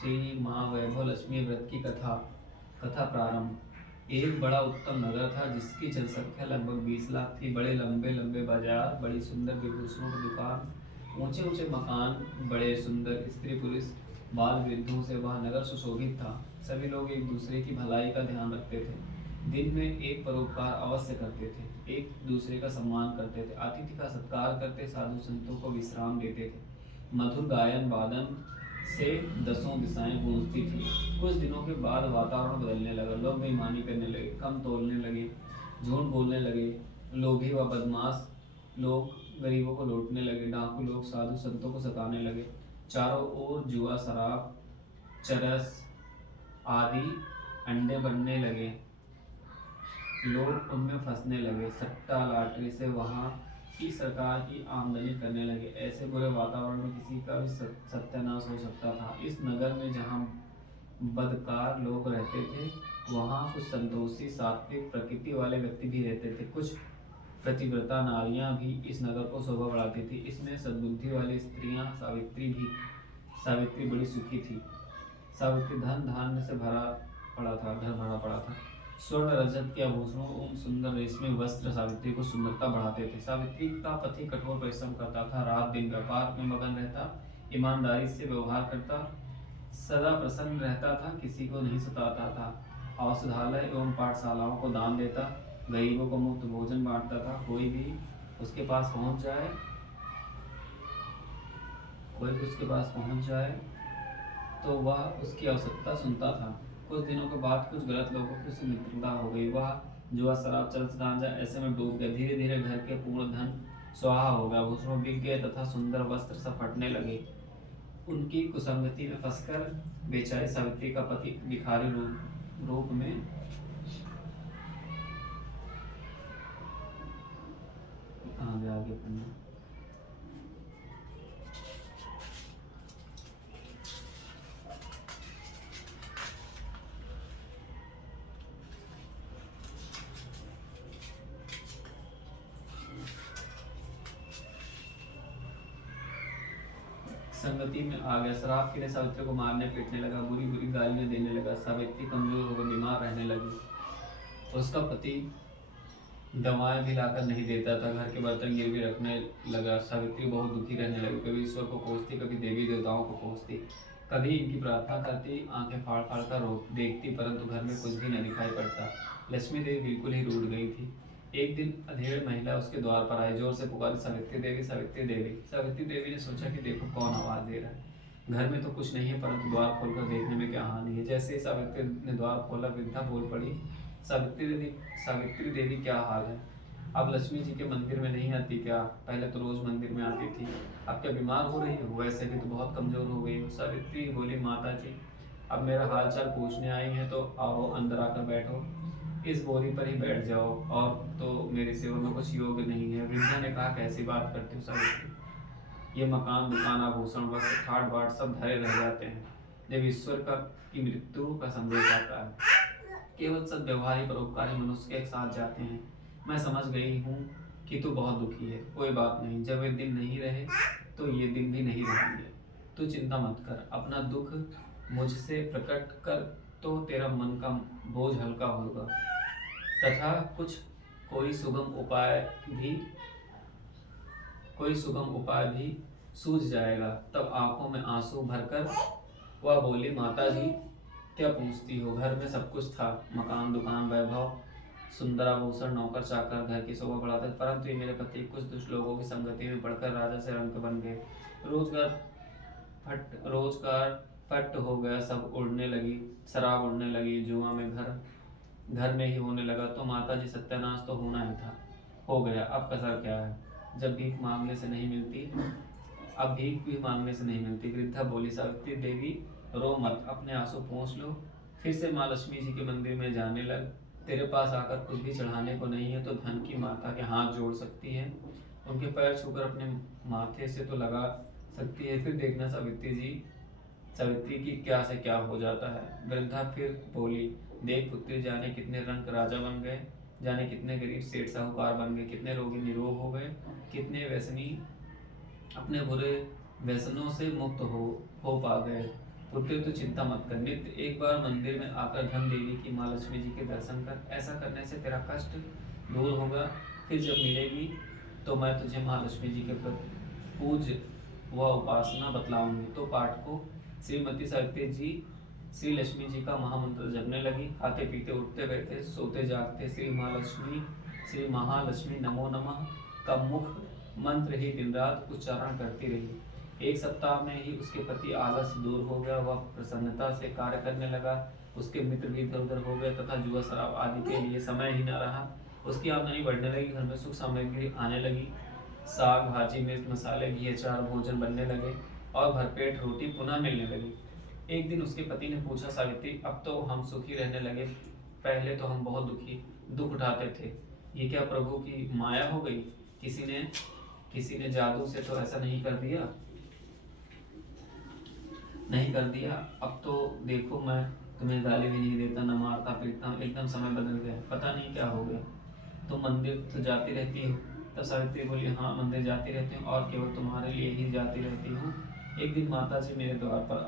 श्री माँ वैभव लक्ष्मी व्रत की कथा प्रारंभ। एक बड़ा उत्तम नगर था जिसकी जनसंख्या लगभग 20 लाख थी। बड़े लंबे लंबे बाजार, बड़ी सुंदर विभूषणों की दुकान, ऊंचे ऊंचे मकान, बड़े सुंदर स्त्री पुरुष, बाल वृद्धों से वह नगर सुशोभित था। सभी लोग एक दूसरे की भलाई का ध्यान रखते थे, दिन में एक परोपकार अवश्य करते थे, एक दूसरे का सम्मान करते थे, अतिथि का सत्कार करते, साधु संतों को विश्राम देते थे। मधुर गायन वादन से दसों दिशाएं गूंजती थी। कुछ दिनों के बाद वातावरण बदलने लगा। लोग बेईमानी करने लगे, कम तोलने लगे, झूठ बोलने लगे। लोभी व बदमाश लोग गरीबों को लूटने लगे, डाकू लोग साधु संतों को सताने लगे। चारों ओर जुआ, शराब, चरस आदि अंडे बनने लगे। लोग उनमें फंसने लगे। सट्टा लॉटरी से वहाँ की सरकार की आमदनी करने लगे। ऐसे बुरे वातावरण में किसी का भी सत्यानाश हो सकता था। इस नगर में जहाँ बदकार लोग रहते थे, वहाँ कुछ संतोषी सात्विक प्रकृति वाले व्यक्ति भी रहते थे। कुछ प्रतिव्रता नारियां भी इस नगर को शोभा बढ़ाती थी। इसमें सद्बुद्धि वाली स्त्रियां सावित्री बड़ी सुखी थी। सावित्री धन धान्य से घर भरा पड़ा था। स्वर्ण रजत के आभूषणों उन सुंदर रेशमी वस्त्र सावित्री को सुंदरता बढ़ाते थे। सावित्री का पति कठोर परिश्रम करता था, रात दिन व्यापार में मगन रहता, ईमानदारी से व्यवहार करता, सदा प्रसन्न रहता था, किसी को नहीं सताता था। औषधालय एवं पाठशालाओं को दान देता, गरीबों को मुफ्त भोजन बांटता था। कोई भी उसके पास पहुंच जाए तो वह उसकी आवश्यकता सुनता था। कुछ दिनों के बाद कुछ गलत लोगों की उससे मित्रता हो गई। वह जुआ, शराब, चरस, गांजा ऐसे में डूब गया। धीरे धीरे घर के पूर्ण धन स्वाहा हो गया। आभूषण बिक गए तथा सुंदर वस्त्र सब फटने लगे। उनकी कुसंगति में फंसकर बेचारी सावित्री का पति भिखारी रूप में आगे पढ़ना। संगति में आ गया। शराब के लिए सावित्री को मारने पीटने लगा, बुरी बुरी गालियां देने लगा। सावित्री कमजोर होकर बीमार रहने लगी। उसका पति दवाएं भी लाकर नहीं देता था, घर के बर्तन गिरवी रखने लगा। सावित्री बहुत दुखी रहने लगी। कभी ईश्वर को कोसती, कभी देवी देवताओं को कोसती, कभी इनकी प्रार्थना करती, आंखें फाड़ फाड़ कर देखती, परंतु घर में कुछ भी न दिखाई पड़ता। लक्ष्मी देवी बिल्कुल ही रूठ गई थी। एक दिन अधेड़ महिला उसके द्वार पर आई, जोर से पुकारी, सावित्री देवी, सावित्री देवी। सावित्री देवी ने सोचा कि देखो कौन आवाज दे रहा है। घर में तो कुछ नहीं है, परंतु द्वार खोलकर देखने में क्या हानि है। जैसे ही सावित्री ने द्वार खोला, वृद्धा बोल पड़ी, सावित्री देवी क्या हाल है? अब लक्ष्मी जी के मंदिर में नहीं आती क्या? पहले तो रोज मंदिर में आती थी, अब क्या बीमार हो रही हो? वैसे भी तो बहुत कमजोर हो गई हो। सावित्री बोली, माता जी अब मेरा हाल चाल पूछने आई है तो आओ अंदर आकर बैठो, इस बोरी पर ही बैठ जाओ, और तो मेरी सेवा में कुछ योग्य नहीं है। वृद्धा ने कहा, कैसी बात करती हो सावित्री? ये मकान, दुकान, आभूषण, वस्त्र, ठाट बाट सब धरे रह जाते हैं जब ईश्वर की मृत्यु का संदेश आता है। केवल सद्व्यवहारी परोपकारी मनुष्य एक साथ जाते हैं। मैं समझ गई हूँ कि तू बहुत दुखी है। कोई बात नहीं, जब वे दिन नहीं रहे तो ये दिन भी नहीं रहेंगे। तू चिंता मत कर, अपना दुख मुझसे प्रकट कर तो तेरा मन का बोझ हल्का होगा तथा कोई सुगम उपाय भी सूझ जाएगा। तब आंखों में आंसू भरकर वह बोली, माता जी क्या पूछती हो? घर में सब कुछ था, मकान, दुकान, वैभव, सुंदराभूषण, नौकर चाकर घर की शोभा बढ़ाते, परंतु ये मेरे पति कुछ दुष्ट लोगों की संगति में पड़कर राजा से रंक बन गए। रोजगार फट हो गया, सब उड़ने लगी, शराब उड़ने लगी, जुआ में घर में ही होने लगा। तो माता जी सत्यानाश तो होना ही था, हो गया, अब कसर क्या है? जब भीख मांगने से नहीं मिलती, अब भीख भी मांगने से नहीं मिलती। वृद्धा बोली, सावित्री देवी रो मत, अपने आंसू पोंछ लो, फिर से माँ लक्ष्मी जी के मंदिर में जाने लग। तेरे पास आकर कुछ भी चढ़ाने को नहीं है तो धन की माता के हाथ जोड़ सकती है, उनके पैर छूकर अपने माथे से तो लगा सकती है, फिर देखना सावित्री की क्या से क्या हो जाता है। वृद्धा फिर बोली, देख पुत्री, जाने कितने रंक राजा बन गए, जाने कितने गरीब सेठ साहूकार बन गए, कितने रोगी निरोग हो गए, कितने व्यसनी अपने बुरे व्यसनों से मुक्त हो पा गए। पुत्री तो चिंता मत कर, नित्य एक बार मंदिर में आकर धन देवी की माँ लक्ष्मी जी के दर्शन कर। ऐसा करने से तेरा कष्ट दूर होगा। फिर जब मिलेगी तो मैं तुझे माँ लक्ष्मी जी के प्रति पूज व उपासना बतलाऊंगी। तो पाठ को श्रीमती सावित्री जी श्री लक्ष्मी जी का महामंत्र जपने लगी। खाते पीते उठते बैठते सोते जागते श्री महालक्ष्मी नमो नमः का मुख मंत्र ही दिन रात उच्चारण करती रही। एक सप्ताह में ही उसके प्रति आलस दूर हो गया। वह प्रसन्नता से कार्य करने लगा। उसके मित्र भी इधर उधर हो गए तथा जुआ शराब आदि के लिए समय ही न रहा। उसकी आमदनी बढ़ने लगी। घर में सुख सामग्री आने लगी। साग भाजी मिर्च मसाले घी अचार भोजन बनने लगे और भरपेट रोटी पुनः मिलने लगी। एक दिन उसके पति ने पूछा, सावित्री अब तो हम सुखी रहने लगे, पहले तो हम बहुत दुख उठाते थे, ये क्या प्रभु की माया हो गई? किसी ने जादू से तो ऐसा नहीं कर दिया। अब तो देखो मैं तुम्हें गाली भी नहीं देता, न मारता पीटता हूँ। एकदम समय बदल गया, पता नहीं क्या हो गया। तुम मंदिर तो जाती रहती हो? तब सावित्री बोली, हाँ मंदिर जाती रहती हूँ और केवल तुम्हारे लिए ही जाती रहती हूँ। एक दिन माता जी मेरे द्वार पर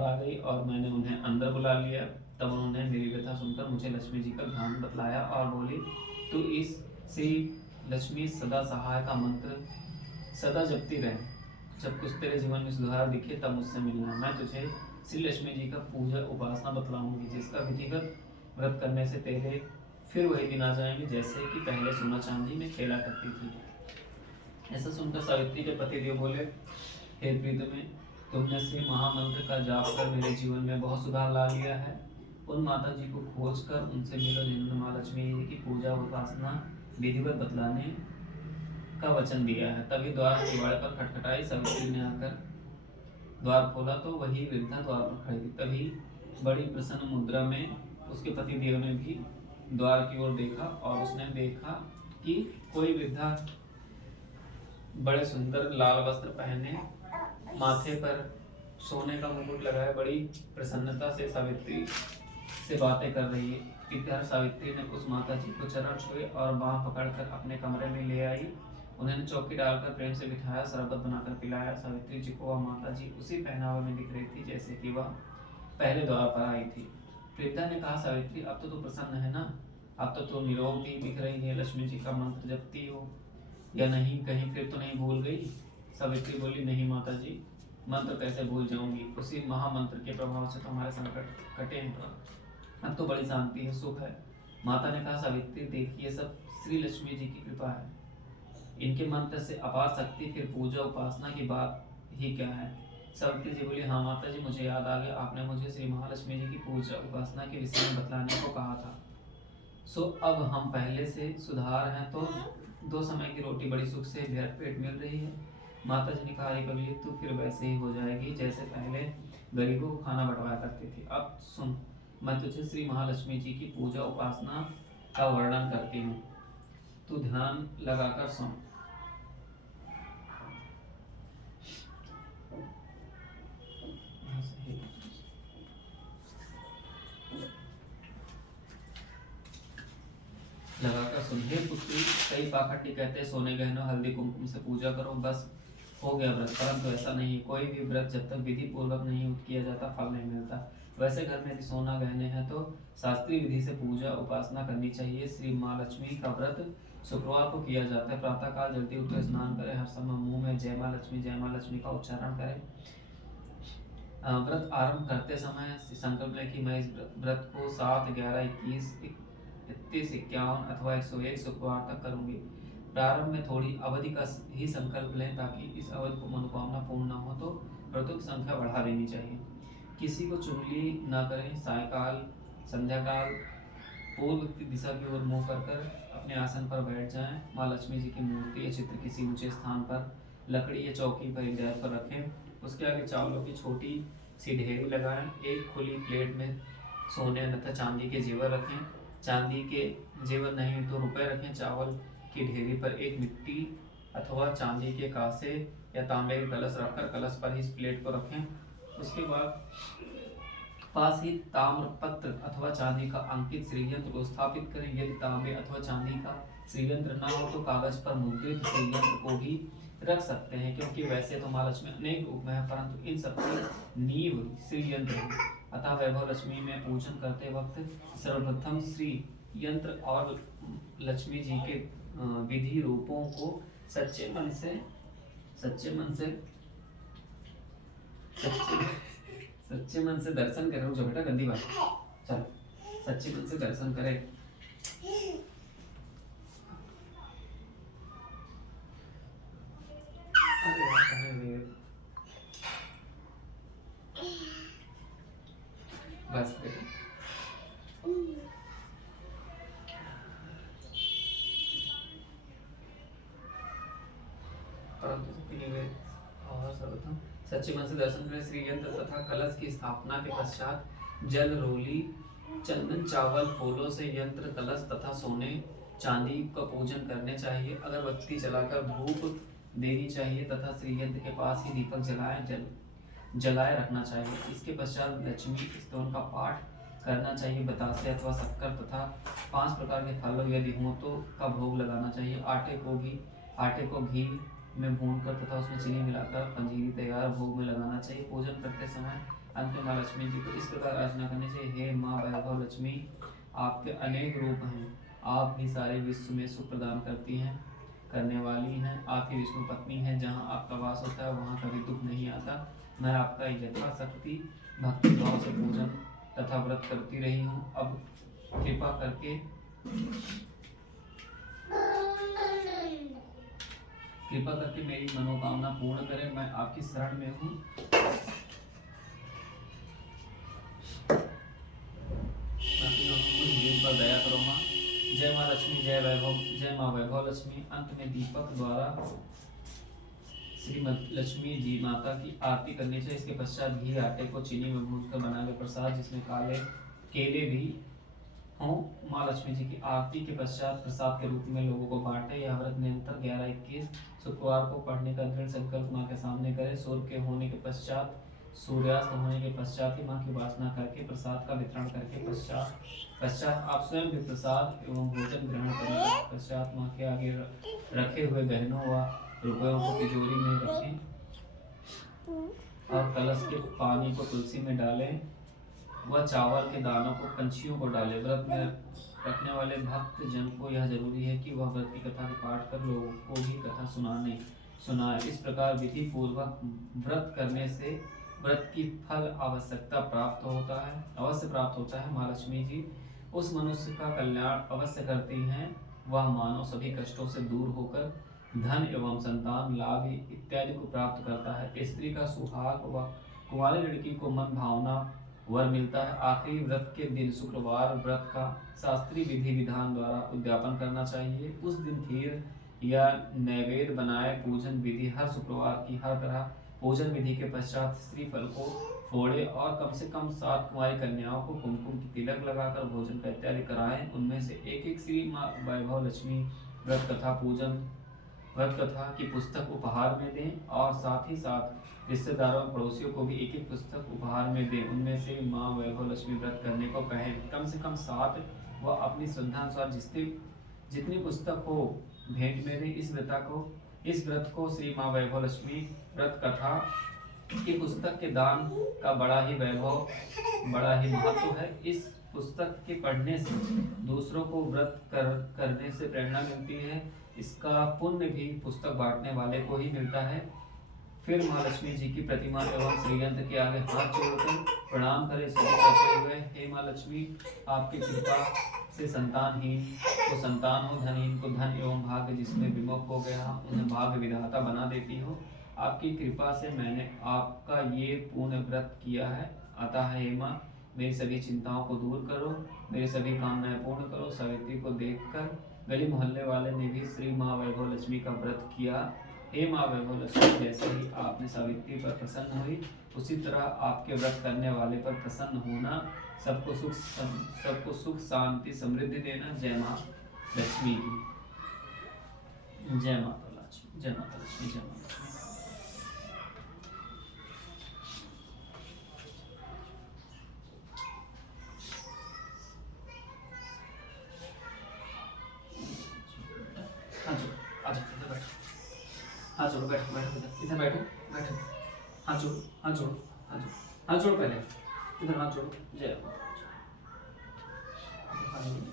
आ गई और मैंने उन्हें अंदर बुला लिया। तब उन्होंने मेरी व्यथा सुनकर मुझे लक्ष्मी जी का ध्यान बतलाया और बोली, तू इस श्री लक्ष्मी सदा सहाय का मंत्र सदा जपती रहे। जब कुछ तेरे जीवन में सुधार दिखे तब मुझसे मिलना। मैं तुझे श्री लक्ष्मी जी का पूजा उपासना बतलाऊंगी, जिसका विधिवत व्रत करने से तेरे फिर वही दिन आ जाएंगे जैसे कि पहले सोना चांदी में खेला करती थी। ऐसा सुनकर सावित्री के पति देव बोले, हे प्रीतमे, तुमने श्री महामंत्र का जाप कर मेरे जीवन में बहुत सुधार ला लिया है। उन माता जी को खोज कर उनसे मिलो जिन्होंने माँ लक्ष्मी जी की पूजा उपासना विधिवत बतलाने का वचन दिया है। तभी द्वार किवाड़े पर खटखटाई। सावित्री ने आकर द्वार खोला तो वही वृद्धा द्वार पर खड़ी थी। तभी बड़ी प्रसन्न मुद्रा में उसके पति देव ने भी द्वार की ओर देखा और उसने देखा कि कोई वृद्धा बड़े सुंदर लाल वस्त्र पहने, माथे पर सोने का मुकुट लगाए, बड़ी प्रसन्नता से सावित्री से बातें कर रही है। इधर सावित्री ने उस माता जी को चरण छुए और बाँह पकड़कर अपने कमरे में ले आई। उन्होंने चौकी डालकर प्रेम से बिठाया, शरबत बनाकर पिलाया। सावित्री जी को वह माता जी उसी पहनावे में दिख रही थी जैसे कि वह पहले द्वार पर आई थी। वृद्धा ने कहा, सावित्री अब तो तू प्रसन्न है ना? अब तो तू निरोग भी दिख रही है। लक्ष्मी जी का मंत्र जपती हो या नहीं? कहीं फिर तो नहीं भूल गई? सावित्री बोली, नहीं माता जी, मंत्र कैसे भूल जाऊंगी? उसी महामंत्र के प्रभाव से तुम्हारे संकट कटे हैं। अब तो बड़ी शांति है, सुख है। माता ने कहा, सावित्री देखिए, सब श्री लक्ष्मी जी की कृपा है। इनके मंत्र से अपार शक्ति, फिर पूजा उपासना की बात ही क्या है? सावित्री जी बोली, हाँ माता जी, मुझे याद आ गया, आपने मुझे श्री महालक्ष्मी जी की पूजा उपासना के विषय में बतलाने को कहा था। सो अब हम पहले से सुधार हैं तो 2 समय की रोटी बड़ी सुख से भर पेट मिल रही है। माता जी ने कहा, कबीर तू फिर वैसे ही हो जाएगी जैसे पहले गरीबों को खाना बंटवाया करती थी। अब सुन, मैं तुझे श्री महालक्ष्मी जी की पूजा उपासना का वर्णन करती हूँ, तू ध्यान लगाकर सुन। लगाकर सुन। हे पुत्री, कई पाखंडी कहते हैं सोने गहनों हल्दी कुमकुम से पूजा करो, बस हो गया व्रत। परंतु ऐसा नहीं। कोई भी व्रत जब तक विधि पूर्वक नहीं किया जाता फल नहीं मिलता। वैसे घर में यदि सोना गहने हैं तो शास्त्रीय विधि से पूजा उपासना करनी चाहिए। श्री माँ लक्ष्मी का व्रत शुक्रवार को किया जाता है। प्रातःकाल जल्दी उठकर स्नान करें। हर समय मुंह में जय माँ लक्ष्मी का उच्चारण करें। व्रत आरंभ करते समय संकल्प लें कि मैं इस व्रत को 7, 11, 21, 31, 51 अथवा 101 शुक्रवार तक करूंगी। प्रारंभ में थोड़ी अवधि का ही संकल्प लें ताकि इस अवधि को मनोकामना पूर्ण न हो तो व्रतों की संख्या बढ़ा देनी चाहिए। किसी को चुगली न करें। सायकाल संध्याकाल पूर्व की दिशा की ओर मुंह कर अपने आसन पर बैठ जाएं। माँ लक्ष्मी जी की मूर्ति या चित्र किसी ऊंचे स्थान पर लकड़ी या चौकी पर एक जगह पर रखें। उसके आगे चावलों की छोटी सी ढेरी लगाएं। एक खुली प्लेट में सोने अथवा चांदी के जेवर रखें। चांदी के जेवर नहीं तो रुपए रखें। चावल की ढेरी पर एक मिट्टी अथवा चांदी के कांसे या तांबे के कलश रखकर कलश पर ही इस प्लेट को रखें। उसके बाद पास ही ताम्र पत्र अथवा चांदी का अंकित श्रीयंत्र को स्थापित करें। यदि तांबे अथवा चांदी का श्रीयंत्र न हो तो कागज पर मुद्रित श्रीयंत्र को भी रख सकते हैं, क्योंकि वैसे तो माँ लक्ष्मी अनेक रूप में है, परंतु इन सबकी नींव श्री यंत्र है। अतः वैभव लक्ष्मी में पूजन करते वक्त सर्वप्रथम श्री यंत्र और लक्ष्मी जी के विधि रूपों को सच्चे मन से दर्शन करें। जो बेटा गंदी बात, चलो सच्चे मन से दर्शन करें। बस बेटा और सर्वप्रथम सच्चे मन से दर्शन करें। श्री यंत्र तथा कलश की स्थापना के पश्चात जल, रोली, चंदन, चावल, फूलों से यंत्र, कलश तथा सोने चांदी का पूजन करने चाहिए। अगरबत्ती जलाकर धूप देनी चाहिए तथा श्री यंत्र के पास ही दीपक जलाए रखना चाहिए। इसके पश्चात लक्ष्मी स्तोत्र का पाठ करना चाहिए। बतासे अथवा शक्कर तथा 5 प्रकार के फल यदि हो तो का भोग लगाना चाहिए। आटे को घी में भूनकर तथा उसमें चीनी मिलाकर पंजीरी तैयार भोग में लगाना चाहिए। पूजन करते समय अंत में माँ लक्ष्मी जी को इस प्रकार अर्चना करनी चाहिए। हे माँ वैभव लक्ष्मी, आपके अनेक रूप हैं, आप ही सारे विश्व में सुख प्रदान करती हैं, करने वाली हैं। आप ही विष्णु पत्नी हैं। जहाँ आपका वास होता है वहाँ कभी दुख नहीं आता। मैं आपका यथाशक्ति भक्ति भाव से पूजन तथा व्रत करती रही हूँ। अब कृपा करके मेरी मनोकामना पूर्ण करें। मैं आपकी शरण में हूँ। पर दया करो माँ। जय माँ लक्ष्मी, जय वैभव, जय माँ वैभव लक्ष्मी। अंत में दीपक द्वारा श्रीमती लक्ष्मी जी माता की आरती करनी चाहिए। इसके पश्चात घी, आटे को चीनी में भूनकर बना हुए प्रसाद जिसमें काले केले भी हों, माँ लक्ष्मी जी की आरती के पश्चात प्रसाद के रूप में लोगों को बांटे। यह व्रत निरंतर 11-21 शुक्रवार को पढ़ने का दृढ़ संकल्प माँ के सामने करें। सूर्यास्त होने के पश्चात ही माँ की उपासना करके प्रसाद का वितरण करके पश्चात आप स्वयं भी प्रसाद एवं भोजन ग्रहण करें। पश्चात माँ के आगे रखे हुए गहनों व रुपयों को तिजोरी में रखें और कलश के पानी को तुलसी में डालें व चावल के दानों को पंछियों को डालें। व्रत में रखने वाले भक्त जन को यह जरूरी है कि वह व्रत की कथा के पाठ कर लोगों को भी कथा सुनाए। इस प्रकार विधि पूर्वक व्रत करने से व्रत की फल अवश्य प्राप्त होता है। माँ लक्ष्मी जी उस मनुष्य का कल्याण अवश्य करती हैं। वह मानव सभी कष्टों से दूर होकर धन एवं संतान लाभ इत्यादि को प्राप्त करता है। स्त्री का सुहाग व कुंवारी लड़की को मन भावना वर मिलता है। आखिरी व्रत के दिन शुक्रवार व्रत का शास्त्रीय विधि विधान द्वारा उद्यापन करना चाहिए। उस दिन खीर या नैवेद्य बनाए पूजन विधि हर शुक्रवार की हर तरह पूजन विधि के पश्चात श्रीफल को फोड़े और कम से कम 7 कुंवारी कन्याओं को कुमकुम की तिलक लगाकर भोजन का इत्यादि कराएं। उनमें से एक श्री माँ वैभव लक्ष्मी व्रत कथा की पुस्तक उपहार में दें और साथ ही साथ रिश्तेदारों और पड़ोसियों को भी एक पुस्तक उपहार में दें। उनमें से माँ वैभव लक्ष्मी व्रत करने को कहें। कम से कम 7 व अपनी श्रद्धा अनुसार जितनी पुस्तक हो भेंट में दें। इस व्रत को श्री माँ वैभव लक्ष्मी व्रत कथा की पुस्तक के दान का बड़ा ही महत्व है। इस पुस्तक के पढ़ने से दूसरों को व्रत करने से प्रेरणा मिलती है। इसका पुण्य भी पुस्तक बांटने वाले को ही मिलता है। फिर माँ लक्ष्मी जी की प्रतिमा एवं श्रीयंत्र के आगे हाथ जोड़कर प्रणाम करें, करते हुए हे माँ लक्ष्मी, आपकी कृपा से संतानहीन को संतान हो, धनहीन को धन एवं भाग्य जिसमें विमुख हो गया उन्हें भाग्य विधाता बना देती हो। आपकी कृपा से मैंने आपका ये पूर्ण व्रत किया है। अतः हे माँ, मेरी सभी चिंताओं को दूर करो, मेरी सभी कामनाएं पूर्ण करो। सावित्री को देखकर गली मोहल्ले वाले ने भी श्री माँ वैभव लक्ष्मी का व्रत किया। हे माँ वैभव लक्ष्मी, जैसे ही आपने सावित्री पर प्रसन्न हुई उसी तरह आपके व्रत करने वाले पर प्रसन्न होना। सबको सुख शांति समृद्धि देना। जय माँ लक्ष्मी की, जय माता लक्ष्मी, जय माता लक्ष्मी, जय माता लक्ष्मी। हाँ चलो बैठो। हाथ जोड़ो, हाथ जोड़ो, हाथ जोड़ो पहले, इधर हाथ जोड़ो, जय मां। हाथ जोड़ो।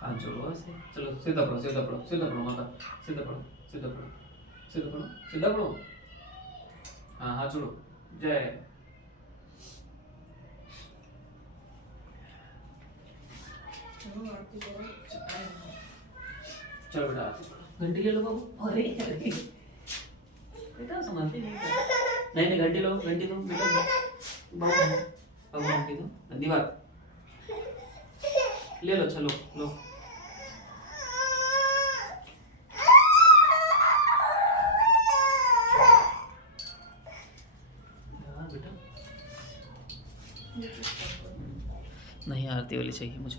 हाथ जोड़ो ऐसे, चलो सीधा पढ़ो, सीधा पढ़ो, सीधा पढ़ो माता, सीधा पढ़ो, सीधा पढ़ो, सीधा पढ़ो, सीधा पढ़ो। हाँ हाथ जोड़ो, जय। चलो बेटा घंटी ले लो बाबू। अरे अरे बेटा संभालते नहीं नहीं नहीं, घंटी लो, घंटी दो बेटा, बाबू बाबू घंटी दो, गंदी बात, ले लो, चलो लो। बेटा नहीं, आरती वाली चाहिए मुझे।